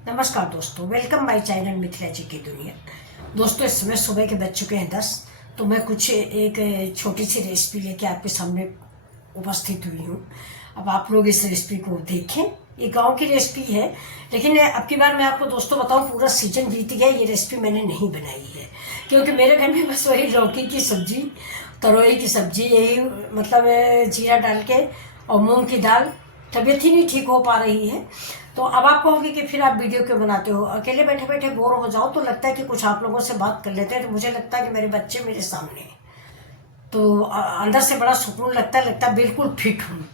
नमस्कार दोस्तों, welcome my channel Mithila जी की दुनिया। दोस्तों, इस समय सुबह के बज चुके हैं 10। तो मैं कुछ एक छोटी सी रेसिपी लेके आपके सामने उपस्थित हुई हूँ। अब आप लोग इस रेसिपी को देखें। ये गांव की रेसिपी है, लेकिन अब की बार मैं आपको दोस्तों बताऊं, पूरा सीजन बीत गया, ये रेसिपी मैंने नहीं बनाई है क्योंकि मेरे घर में बस वही लौकी की सब्जी, तरोई की सब्जी, यही मतलब जीरा डाल के और मूंग की दाल। तबीयत ही नहीं ठीक हो पा रही है। तो अब आप कहोगे कि फिर आप वीडियो क्यों बनाते हो, अकेले बैठे बैठे बोर हो जाओ तो लगता है कि कुछ आप लोगों से बात कर लेते हैं। तो मुझे लगता है कि मेरे बच्चे मेरे सामने हैं, तो अंदर से बड़ा सुकून लगता है बिल्कुल फिट हूँ,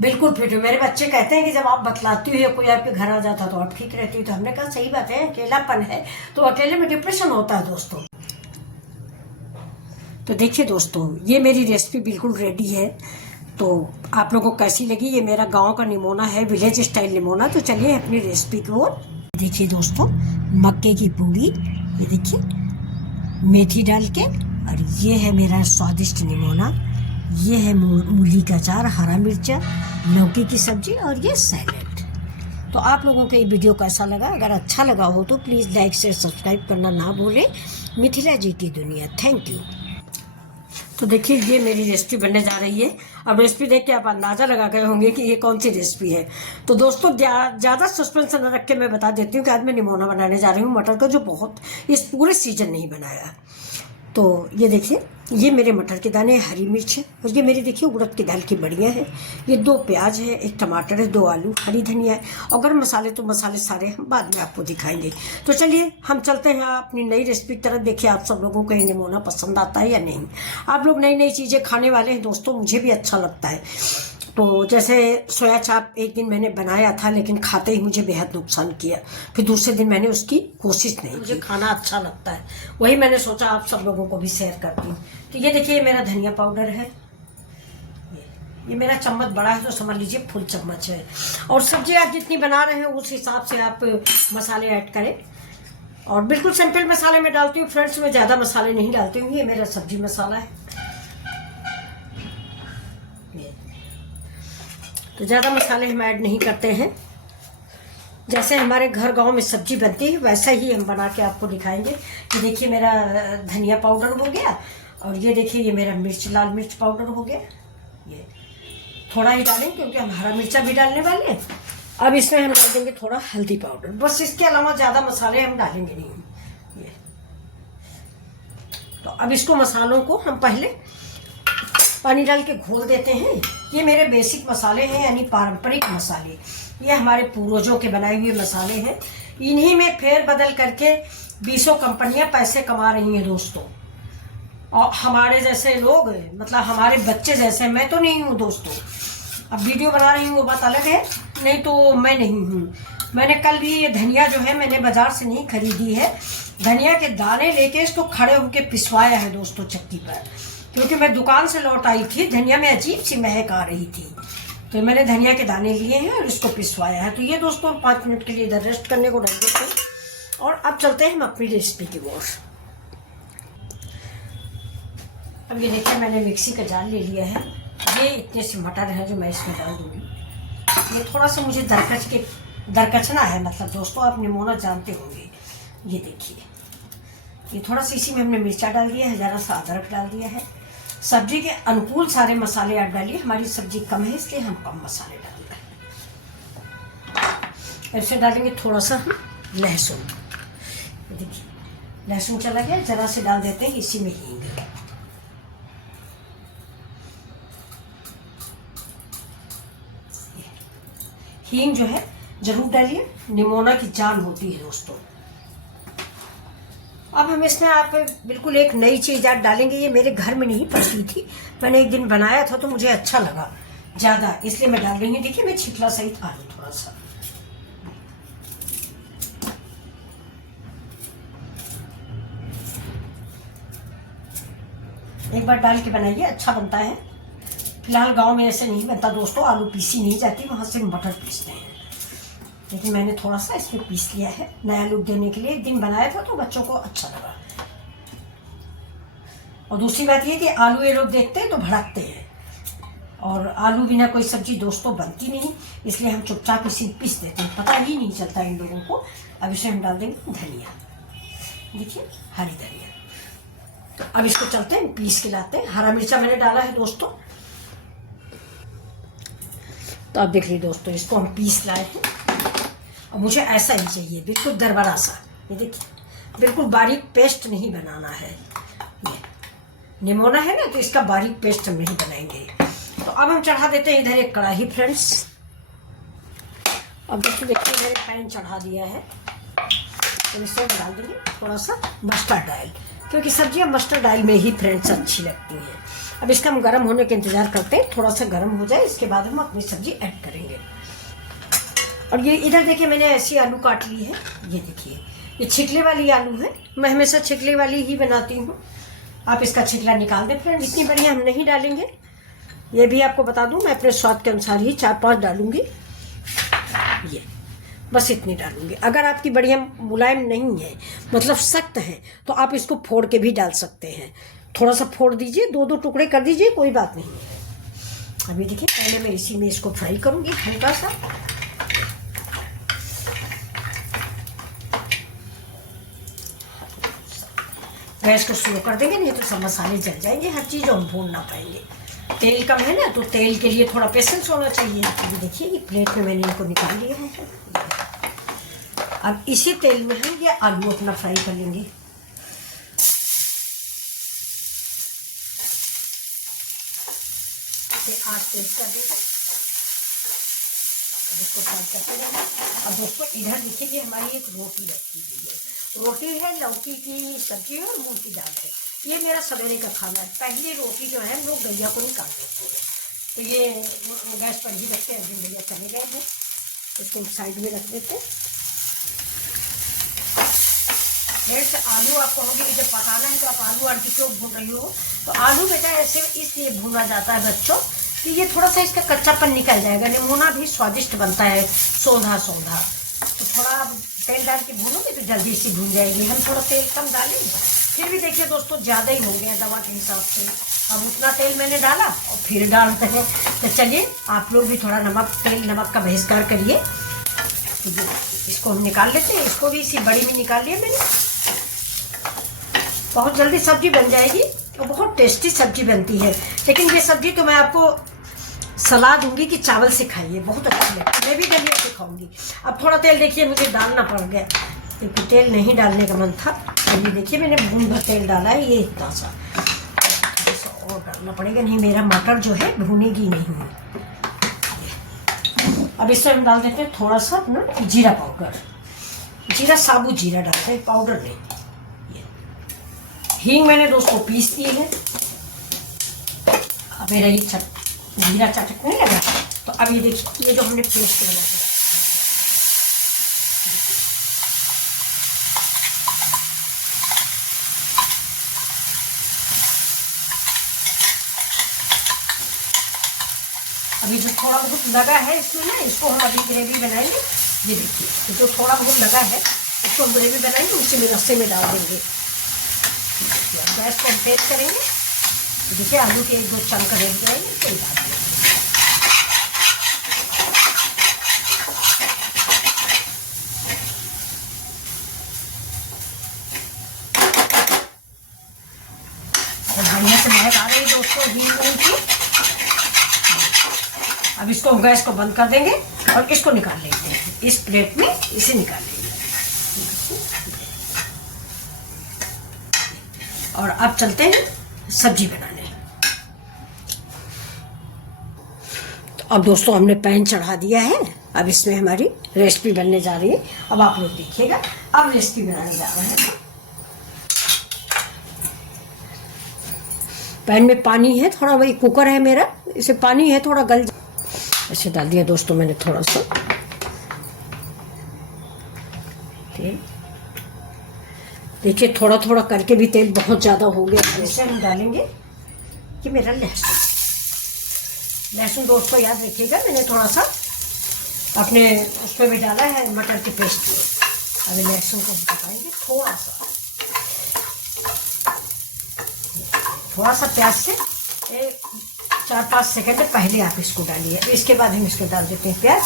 बिल्कुल फिट हूँ। मेरे बच्चे कहते हैं कि जब आप बतलाती हो कोई आपके घर आ जाता तो आप ठीक रहती हो। तो हमने कहा सही बात है, अकेलापन है तो अकेले में डिप्रेशन होता है दोस्तों। तो देखिए दोस्तों, ये मेरी रेसिपी बिल्कुल रेडी है। तो आप लोगों को कैसी लगी? ये मेरा गांव का निमोना है, विलेज स्टाइल निमोना। तो चलिए अपनी रेसिपी की ओर। देखिए दोस्तों, मक्के की पूड़ी, ये देखिए मेथी डाल के, और ये है मेरा स्वादिष्ट निमोना। ये है मूली का अचार, हरा मिर्चा, लौकी की सब्जी और ये सैलेड। तो आप लोगों को ये वीडियो कैसा लगा? अगर अच्छा लगा हो तो प्लीज़ लाइक शेयर सब्सक्राइब करना ना भूलें। मिथिला जी की दुनिया। Thank you. तो देखिए, ये मेरी रेसिपी बनने जा रही है। अब रेसिपी देख के आप अंदाज़ा लगा गए होंगे कि ये कौन सी रेसिपी है। तो दोस्तों, ज़्यादा सस्पेंस न रख के मैं बता देती हूँ कि आज मैं निमोना बनाने जा रही हूँ मटर का, जो बहुत इस पूरे सीजन नहीं बनाया। तो ये देखिए, ये मेरे मटर के दाने, हरी मिर्च है, और ये मेरी देखिए उड़द की दाल की बड़ियाँ हैं। ये 2 प्याज है, 1 टमाटर है, 2 आलू, हरी धनिया है, और अगर मसाले तो मसाले सारे हम बाद में आपको दिखाएंगे। तो चलिए हम चलते हैं अपनी नई रेसिपी की तरफ। देखिए आप सब लोगों को ये निमोना पसंद आता है या नहीं। आप लोग नई नई चीज़ें खाने वाले हैं दोस्तों, मुझे भी अच्छा लगता है। तो जैसे सोया चाप एक दिन मैंने बनाया था, लेकिन खाते ही मुझे बेहद नुकसान किया। फिर दूसरे दिन मैंने उसकी कोशिश नहीं, मुझे खाना अच्छा लगता है, वही मैंने सोचा आप सब लोगों को भी शेयर करती हूँ। तो ये देखिए, ये मेरा धनिया पाउडर है। ये मेरा चम्मच बड़ा है तो समझ लीजिए फुल चम्मच है। और सब्जी आप जितनी बना रहे हैं उस हिसाब से आप मसाले ऐड करें। और बिल्कुल सिंपल मसाले में डालती हूँ फ्रेंड्स, में ज़्यादा मसाले नहीं डालती हूँ। ये मेरा सब्जी मसाला है। तो ज़्यादा मसाले हम ऐड नहीं करते हैं। जैसे हमारे घर गांव में सब्जी बनती है वैसा ही हम बना के आपको दिखाएंगे। ये देखिए मेरा धनिया पाउडर हो गया, और ये देखिए ये मेरा लाल मिर्च पाउडर हो गया। ये थोड़ा ही डालें क्योंकि हम हरा मिर्चा भी डालने वाले हैं। अब इसमें हम डाल देंगे थोड़ा हल्दी पाउडर, बस। इसके अलावा ज़्यादा मसाले हम डालेंगे नहीं। ये तो अब इसको मसालों को हम पहले पानी डाल के घोल देते हैं। ये मेरे बेसिक मसाले हैं, यानी पारंपरिक मसाले। ये हमारे पूर्वजों के बनाए हुए मसाले हैं। इन्हीं में फेर बदल करके 20 कंपनियां पैसे कमा रही हैं दोस्तों। और हमारे जैसे लोग, मतलब हमारे बच्चे जैसे, मैं तो नहीं हूँ दोस्तों। अब वीडियो बना रही हूँ वो बात अलग है, नहीं तो मैं नहीं हूँ। मैंने कल भी ये धनिया जो है मैंने बाजार से नहीं खरीदी है। धनिया के दाने लेके इसको खड़े होकर पिसवाया है दोस्तों चक्की पर, क्योंकि मैं दुकान से लौट आई थी, धनिया में अजीब सी महक आ रही थी। तो मैंने धनिया के दाने लिए हैं और इसको पिसवाया है। तो ये दोस्तों 5 मिनट के लिए इधर रेस्ट करने को रख देते हैं। और अब चलते हैं हम अपनी रेसिपी की ओर। अब ये देखिए, मैंने मिक्सी का जार ले लिया है। ये इतने से मटर है जो मैं इसमें डाल दूँगी। ये थोड़ा सा मुझे दरकचना है, मतलब दोस्तों आप निमोना जानते होंगे। ये देखिए, ये थोड़ा सा इसी में हमने मिर्चा डाल दिया है, ज़रा सा अदरक डाल दिया है। सब्जी के अनुकूल सारे मसाले ऐड डालिए। हमारी सब्जी कम है इसलिए हम कम मसाले डाल रहे हैं। ऐसे डालेंगे थोड़ा सा लहसुन। देखिए लहसुन चला गया, ज़रा से डाल देते हैं इसी में हींग। हींग जो है जरूर डालिए, निमोना की जान होती है दोस्तों। अब हम इसमें आप बिल्कुल एक नई चीज़ ऐड डालेंगे। ये मेरे घर में नहीं पड़ती थी, मैंने एक दिन बनाया था तो मुझे अच्छा लगा ज़्यादा, इसलिए मैं डाल रही हूँ। देखिए मैं छिपला सहित आलू थोड़ा सा, एक बार डाल के बनाइए, अच्छा बनता है। फिलहाल गांव में ऐसे नहीं बनता दोस्तों, आलू पीसी नहीं जाती, वहाँ से मटर पीसते हैं। लेकिन मैंने थोड़ा सा इसमें पीस लिया है नया लुक देने के लिए। एक दिन बनाया था तो बच्चों को अच्छा लगा। और दूसरी बात ये कि आलू ये लोग देखते हैं तो भड़कते हैं, और आलू बिना कोई सब्जी दोस्तों बनती नहीं, इसलिए हम चुपचाप इसी पीस देते हैं, पता ही नहीं चलता इन लोगों को। अब इसे हम डाल देंगे धनिया, देखिए हरी धनिया। तो अब इसको चलते हैं पीस के लाते हैं। हरा मिर्चा मैंने डाला है दोस्तों। तो अब देख लीजिए दोस्तों, इसको हम पीस लाए हैं और मुझे ऐसा ही चाहिए, बिल्कुल दरबरा सा। ये देखिए बिल्कुल बारीक पेस्ट नहीं बनाना है। ये निमोना है ना, तो इसका बारीक पेस्ट हम नहीं बनाएंगे। तो अब हम चढ़ा देते हैं इधर एक कढ़ाई फ्रेंड्स। अब दोस्तों देखिए मैंने पैन चढ़ा दिया है, तो इसमें डाल देंगे थोड़ा सा मस्टर्ड ऑयल, क्योंकि सब्जियां मस्टर्ड ऑयल में ही फ्रेंड्स अच्छी लगती हैं। अब इसका हम गर्म होने का इंतजार करते हैं, थोड़ा सा गर्म हो जाए, इसके बाद हम अपनी सब्जी ऐड करेंगे। और ये इधर देखिए मैंने ऐसी आलू काट ली है, ये देखिए ये छिकले वाली आलू है, मैं हमेशा छिकले वाली ही बनाती हूँ। आप इसका छिकला निकाल दें फ्रेंड, इतनी बढ़िया हम नहीं डालेंगे। ये भी आपको बता दूं, मैं अपने स्वाद के अनुसार ही 4-5 डालूंगी, ये बस इतनी डालूंगी। अगर आपकी बढ़िया मुलायम नहीं है, मतलब सख्त है, तो आप इसको फोड़ के भी डाल सकते हैं। थोड़ा सा फोड़ दीजिए, 2-2 टुकड़े कर दीजिए, कोई बात नहीं है। अभी देखिए पहले मैं इसी में इसको फ्राई करूंगी हल्का सा। गैस को स्लो कर देंगे, नहीं तो सब मसाले जल जाएंगे, हर चीज़ हम भून ना पाएंगे। तेल कम है ना, तो तेल के लिए थोड़ा पेशेंस होना चाहिए। अभी देखिए ये प्लेट में मैंने इनको निकाल लिया है। अब इसी तेल में हम ये आलू अपना फ्राई कर लेंगे। आँच तेज कर देंगे, इसको फ्राई करते रहेंगे। अब दोस्तों इधर देखिए ये हमारी एक रोटी रखी हुई है, रोटी है लौकी की सब्जी और मूंग की दाल है। ये मेरा सवेरे का खाना है। पहली रोटी जो है हम लोग गैया को निकाल देते हैं, तो ये गैस पर ही रखते हैं। भैया चले गए हैं, इसको साइड में रख देते हैं। जैसे आलू आप कहोगे कि जब पकाना है तो आप आलू आंटी क्यों भून रही हो, तो आलू बेटा ऐसे इसलिए भूना जाता है बच्चों कि ये थोड़ा सा इसका कच्चापन निकल जाएगा। निमोना भी स्वादिष्ट बनता है, सौंधा सौंधा। तो थोड़ा आप तेल डाल के भूनोगे तो जल्दी सी भून जाएगी। हम थोड़ा तेल कम डालेंगे, फिर भी देखिए दोस्तों ज़्यादा ही हो गया दवा के हिसाब से। अब उतना तेल मैंने डाला और फिर डालते हैं। तो चलिए आप लोग भी थोड़ा नमक का बहिष्कार करिए। तो इसको हम निकाल लेते हैं, इसको भी इसी बड़ी में निकाल लिया मैंने। बहुत जल्दी सब्जी बन जाएगी और बहुत टेस्टी सब्जी बनती है। लेकिन ये सब्जी तो मैं आपको सलाह दूंगी कि चावल से खाइए, बहुत अच्छी लगती है। मैं भी दलिया से खाऊंगी। अब थोड़ा तेल देखिए मुझे डालना पड़ गया, क्योंकि तेल नहीं डालने का मन था। तो ये देखिए मैंने बूंद भर तेल डाला है, ये इतना सा और डालना पड़ेगा, नहीं मेरा मटर जो है भूनेगी नहीं है। अब इसमें हम डाल देते हैं थोड़ा सा अपना जीरा पाउडर, जीरा साबुत जीरा डालते हैं, पाउडर नहीं। हींग मैंने दोस्तों पीस दी है। अब मेरा ये जीरा चटकने लगा, तो अब ये देखिए ये जो हमने पेस्ट बना दिया, अभी जो थोड़ा बहुत लगा है इसमें ना, इसको हम अभी ग्रेवी बनाएंगे। ये देखिए जो थोड़ा बहुत लगा है इसको हम ग्रेवी बनाएंगे, उसी में रस्से में डाल देंगे। गैस को हम तेज करेंगे। देखिए आलू के 1-2 चंक रह जाएंगे, कोई बात नहीं। बढ़िया से महक आ रही है दोस्तों हींग की। अब इसको गैस को बंद कर देंगे और इसको निकाल लेते हैं इस प्लेट में, इसे निकाल लेंगे। और अब चलते हैं सब्जी बनाने। तो अब दोस्तों हमने पैन चढ़ा दिया है, अब इसमें हमारी रेसिपी बनने जा रही है। अब आप लोग देखिएगा, अब रेसिपी बनाने जा रहे हैं। पैन में पानी है थोड़ा, वही कुकर है मेरा, इसे पानी है थोड़ा गल ऐसे डाल दिया दोस्तों मैंने थोड़ा सा तेल। देखिए थोड़ा थोड़ा करके भी तेल बहुत ज़्यादा हो गया। जैसे हम डालेंगे कि मेरा लहसुन दोस्तों याद रखिएगा, मैंने थोड़ा सा अपने उसमें भी डाला है मटर की पेस्ट में। अभी लहसुन को पकाएंगे थोड़ा सा प्याज से 4-5 सेकंड पहले आप इसको डालिए। इसके बाद हम इसको डाल देते हैं प्याज।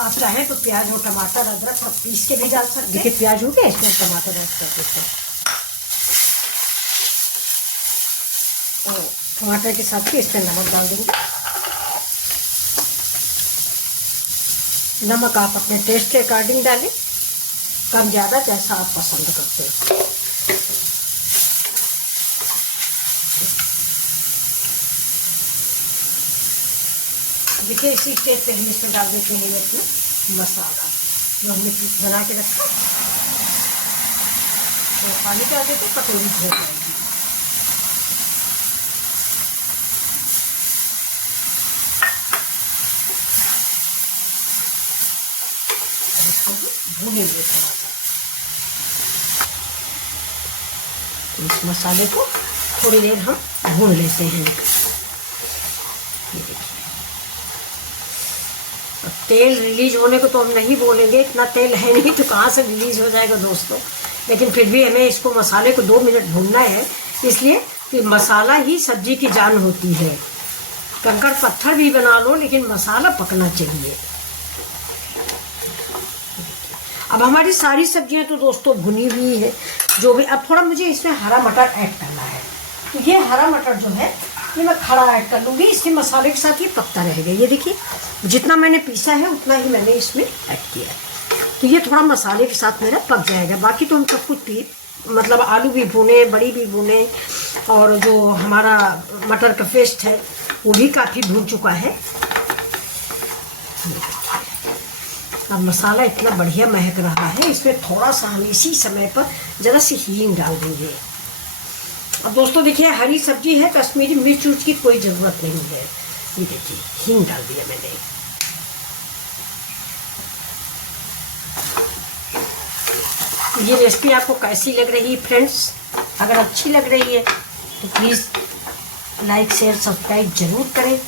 आप चाहें तो प्याज और टमाटर अदरक आप पीस के भी डाल सकते हैं। देखिए प्याज हो गया, इसमें टमाटर ऐड कर देते हैं और टमाटर के साथ ही इसमें नमक डाल देंगे। नमक आप अपने टेस्ट के अकॉर्डिंग डालें, कम ज़्यादा जैसा आप पसंद करते हैं। देखिए इसी स्टेज पे हम इसमें डाल देते हैं अपना मसाला जो हमने बना के रखा। तो पानी डाल देते कटोरी धो जाएगी। भूनेंगे इस मसाले को थोड़ी देर हम भून लेते हैं। ये देखिए तेल रिलीज होने को तो हम नहीं बोलेंगे, इतना तेल है नहीं तो कहाँ से रिलीज हो जाएगा दोस्तों। लेकिन फिर भी हमें इसको मसाले को 2 मिनट भूनना है, इसलिए कि मसाला ही सब्जी की जान होती है। कंकड़ पत्थर भी बना लो लेकिन मसाला पकना चाहिए। अब हमारी सारी सब्जियां तो दोस्तों भुनी हुई है जो भी। अब थोड़ा मुझे इसमें हरा मटर ऐड करना है, तो ये हरा मटर जो है ये मैं खड़ा ऐड कर लूँगी, इसके मसाले के साथ ये पकता रहेगा। ये देखिए जितना मैंने पीसा है उतना ही मैंने इसमें ऐड किया है, तो ये थोड़ा मसाले के साथ मेरा पक जाएगा। बाकी तो हम सब कुछ मतलब आलू भी भुने, बड़ी भी भुने, और जो हमारा मटर का पेस्ट है वो भी काफ़ी भून चुका है। अब मसाला इतना बढ़िया महक रहा है, इसमें थोड़ा सा हम इसी समय पर ज़रा सी हींग डाल देंगे। अब दोस्तों देखिए हरी सब्जी है, कश्मीरी मिर्च उर्च की कोई ज़रूरत नहीं है। ये देखिए हींग डाल दिया मैंने। ये रेसिपी आपको कैसी लग रही है फ्रेंड्स? अगर अच्छी लग रही है तो प्लीज़ लाइक शेयर सब्सक्राइब जरूर करें।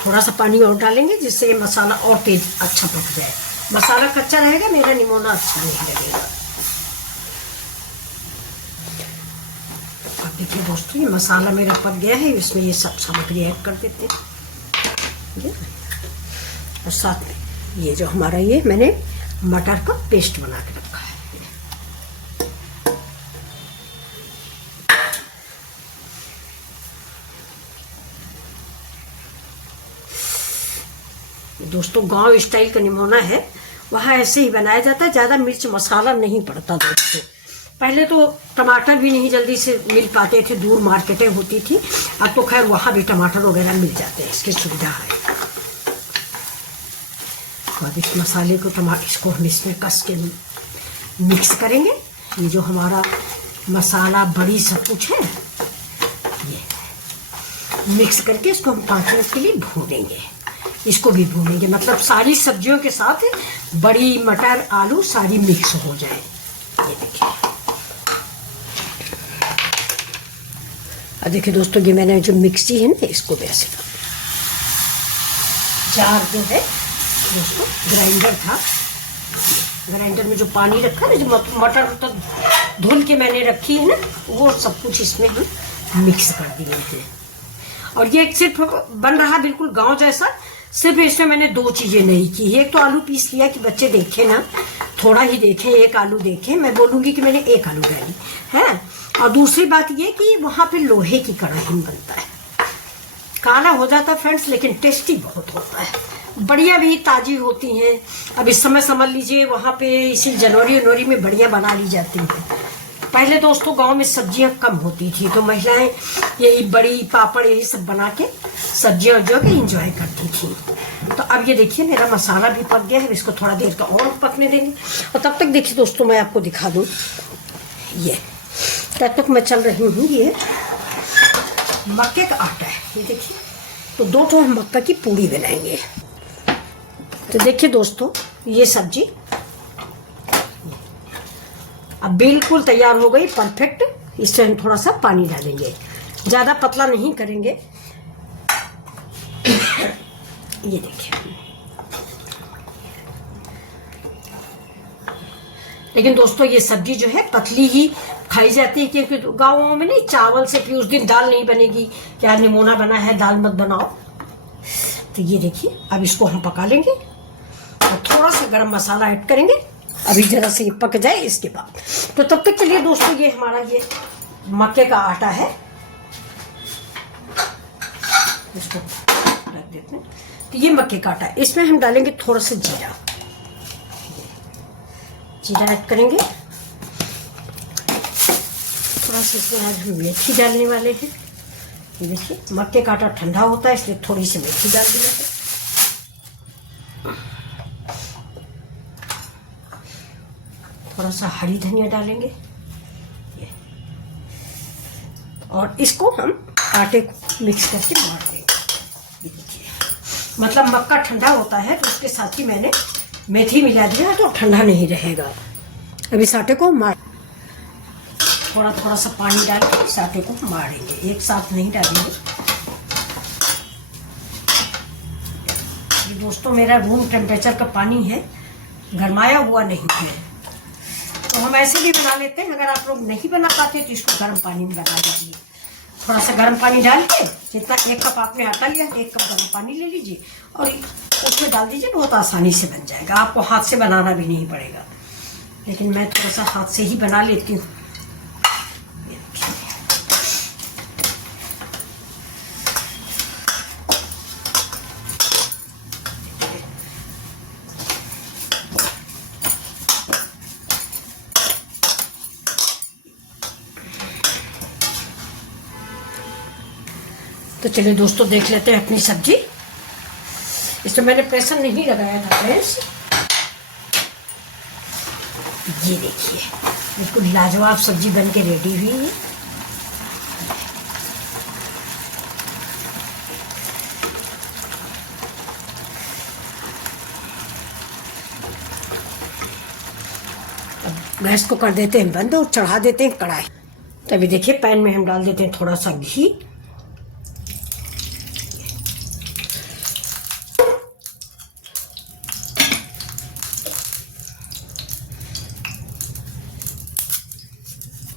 थोड़ा सा पानी और डालेंगे जिससे ये मसाला और तेज अच्छा पक जाए। मसाला कच्चा रहेगा मेरा निमोना अच्छा नहीं लगेगा। अब देखिए दोस्तों ये मसाला मेरा पक गया है, इसमें ये सब सामग्री ऐड कर देते हैं। और साथ में ये जो हमारा ये मैंने मटर का पेस्ट बना के रखा है। दोस्तों गांव स्टाइल का निमोना है, वहाँ ऐसे ही बनाया जाता है, ज़्यादा मिर्च मसाला नहीं पड़ता दोस्तों। पहले तो टमाटर भी नहीं जल्दी से मिल पाते थे, दूर मार्केटें होती थी। अब तो खैर वहाँ भी टमाटर वगैरह मिल जाते हैं, इसकी सुविधा है। तो अब इस मसाले को इसको हम इसमें कस के मिक्स करेंगे। ये जो हमारा मसाला बड़ी सब कुछ है ये मिक्स करके इसको हम 5 मिनट के लिए भूनेंगे। इसको भी भूनेंगे, मतलब सारी सब्जियों के साथ बड़ी मटर आलू सारी मिक्स हो जाए। ये देखिए अब देखिए दोस्तों ये मैंने जो मिक्सी है ना इसको वैसे जार जो है दोस्तों ग्राइंडर था, ग्राइंडर में जो पानी रखा ना, जो मटर तो धुल के मैंने रखी है ना, वो सब कुछ इसमें हम मिक्स कर दिए थे। और ये सिर्फ बन रहा बिल्कुल गांव जैसा, सिर्फ इसमें मैंने 2 चीज़ें नहीं की। एक तो आलू पीस लिया कि बच्चे देखें ना, थोड़ा ही देखें, 1 आलू देखें, मैं बोलूँगी कि मैंने 1 आलू डाली है। और दूसरी बात ये कि वहाँ पे लोहे की कढ़ाई में बनता है, काला हो जाता है फ्रेंड्स लेकिन टेस्टी बहुत होता है, बढ़िया भी ताज़ी होती हैं। अब इस समय समझ लीजिए वहाँ पे इसी जनवरी में बढ़िया बना ली जाती हैं। पहले दोस्तों गांव में सब्जियां कम होती थी तो महिलाएं यही बड़ी पापड़ यही सब बना के सब्जियां जो है इंजॉय करती थी। तो अब ये देखिए मेरा मसाला भी पक गया है, इसको थोड़ा देर का और पकने देंगे। और तब तक देखिए दोस्तों मैं आपको दिखा दूँ, ये तब तक मैं चल रही हूँ, ये मक्के का आटा है। ये देखिए तो 2 ठो हम मक्का की पूड़ी बनाएंगे। तो देखिए दोस्तों ये सब्जी अब बिल्कुल तैयार हो गई, परफेक्ट। इससे हम थोड़ा सा पानी डालेंगे, ज़्यादा पतला नहीं करेंगे। ये देखिए लेकिन दोस्तों ये सब्जी जो है पतली ही खाई जाती है, क्योंकि गाँवों में नहीं चावल से फिर उस दिन दाल नहीं बनेगी, क्या निमोना बना है दाल मत बनाओ। तो ये देखिए अब इसको हम पका लेंगे और थोड़ा सा गरम मसाला ऐड करेंगे, अभी जरा से ये पक जाए इसके बाद। तो तब तक चलिए दोस्तों ये हमारा ये मक्के का आटा है, इसको रख देते हैं। तो ये मक्के का आटा, इसमें हम डालेंगे थोड़ा सा जीरा, जीरा ऐड करेंगे। थोड़ा सा इसमें आज हम मेथी डालने वाले हैं। ये देखिए मक्के का आटा ठंडा होता है इसलिए थोड़ी सी मेथी डाल दिया है। थोड़ा सा हरी धनिया डालेंगे और इसको हम आटे को मिक्स करके मार देंगे। ये देखिए मतलब मक्का ठंडा होता है तो उसके साथ ही मैंने मेथी मिला दिया तो ठंडा नहीं रहेगा। अब इस आटे को मार, थोड़ा थोड़ा सा पानी डाल के इस आटे को मारेंगे, एक साथ नहीं डालेंगे। ये दोस्तों मेरा रूम टेम्परेचर का पानी है, गरमाया हुआ नहीं है, तो हम ऐसे भी बना लेते हैं। अगर आप लोग नहीं बना पाते तो इसको गर्म पानी में बना लीजिए। थोड़ा सा गर्म पानी डाल के, जितना 1 कप आपने आटा लिया 1 कप गर्म पानी ले लीजिए और उसमें डाल दीजिए, बहुत आसानी से बन जाएगा। आपको हाथ से बनाना भी नहीं पड़ेगा, लेकिन मैं थोड़ा सा हाथ से ही बना लेती हूँ। तो चलिए दोस्तों देख लेते हैं अपनी सब्जी। इसमें मैंने प्रेशर नहीं लगाया था फ्रेंड्स। ये देखिए बिल्कुल लाजवाब सब्जी बन के रेडी हुई है। अब गैस को कर देते हैं बंद और चढ़ा देते हैं कढ़ाई। तो अभी देखिए पैन में हम डाल देते हैं थोड़ा सा घी।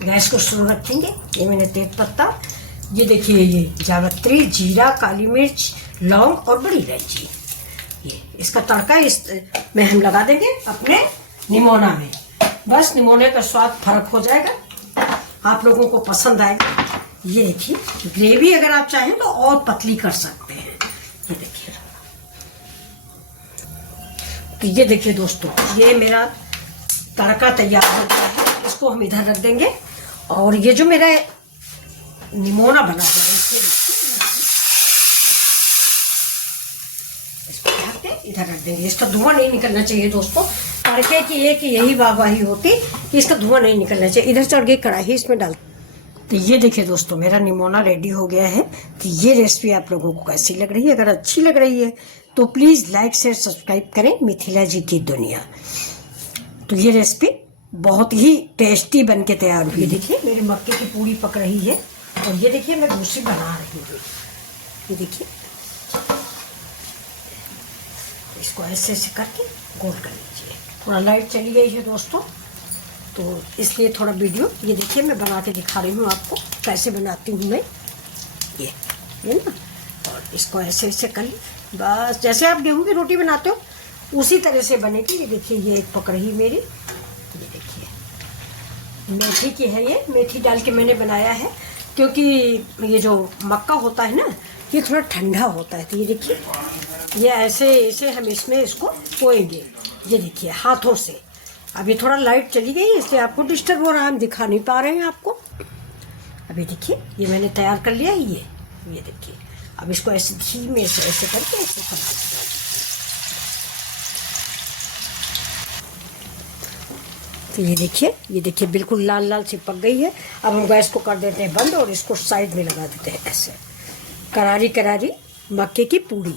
गैस को स्लो रखेंगे। ये मैंने तेज पत्ता, ये देखिए ये जावित्री, जीरा, काली मिर्च, लौंग और बड़ी इलायची, ये इसका तड़का इस में हम लगा देंगे अपने निमोना में। बस निमोने का स्वाद फर्क हो जाएगा, आप लोगों को पसंद आएगा। ये देखिए ग्रेवी अगर आप चाहें तो और पतली कर सकते हैं। ये देखिए, तो ये देखिए दोस्तों ये मेरा तड़का तैयार हो गया है। इसको हम इधर रख देंगे और ये जो मेरा निमोना बना हुआ है इसको ढक के इधर रख देंगे। इसका धुआं नहीं निकलना चाहिए दोस्तों। तड़के की एक यही वाहवाही होती कि इसका धुआं नहीं निकलना चाहिए। इधर चढ़ गई कढ़ाई, इसमें डाल। तो ये देखिए दोस्तों मेरा निमोना रेडी हो गया है। तो ये रेसिपी आप लोगों को कैसी लग रही है? अगर अच्छी लग रही है तो प्लीज़ लाइक शेयर सब्सक्राइब करें मिथिला जी की दुनिया। तो ये रेसिपी बहुत ही टेस्टी बन के तैयार हुई। देखिए मेरी मक्के की पूड़ी पक रही है और ये देखिए मैं दूसरी बना रही हूँ। ये देखिए इसको ऐसे ऐसे करके गोल कर लीजिए। थोड़ा लाइट चली गई है दोस्तों तो इसलिए थोड़ा वीडियो, ये देखिए मैं बना के दिखा रही हूँ आपको कैसे बनाती हूँ मैं। ये ना, और इसको ऐसे ऐसे कर ली, बस जैसे आप गेहूँ की रोटी बनाते हो उसी तरह से बनेगी। ये देखिए ये एक पक रही मेरी। ये देखिए मेथी की है, ये मेथी डाल के मैंने बनाया है क्योंकि ये जो मक्का होता है ना ये थोड़ा ठंडा होता है। तो ये देखिए ये ऐसे ऐसे हम इसमें इसको पोएंगे। ये देखिए हाथों से। अभी थोड़ा लाइट चली गई इसलिए आपको डिस्टर्ब हो रहा है, हम दिखा नहीं पा रहे हैं आपको। अभी देखिए ये मैंने तैयार कर लिया है। ये देखिए अब इसको ऐसे धीमे से ऐसे करके ऐसे कर देंगे। तो ये देखिए बिल्कुल लाल लाल सी पक गई है। अब हम गैस को कर देते हैं बंद और इसको साइड में लगा देते हैं ऐसे। करारी करारी मक्के की पूड़ी।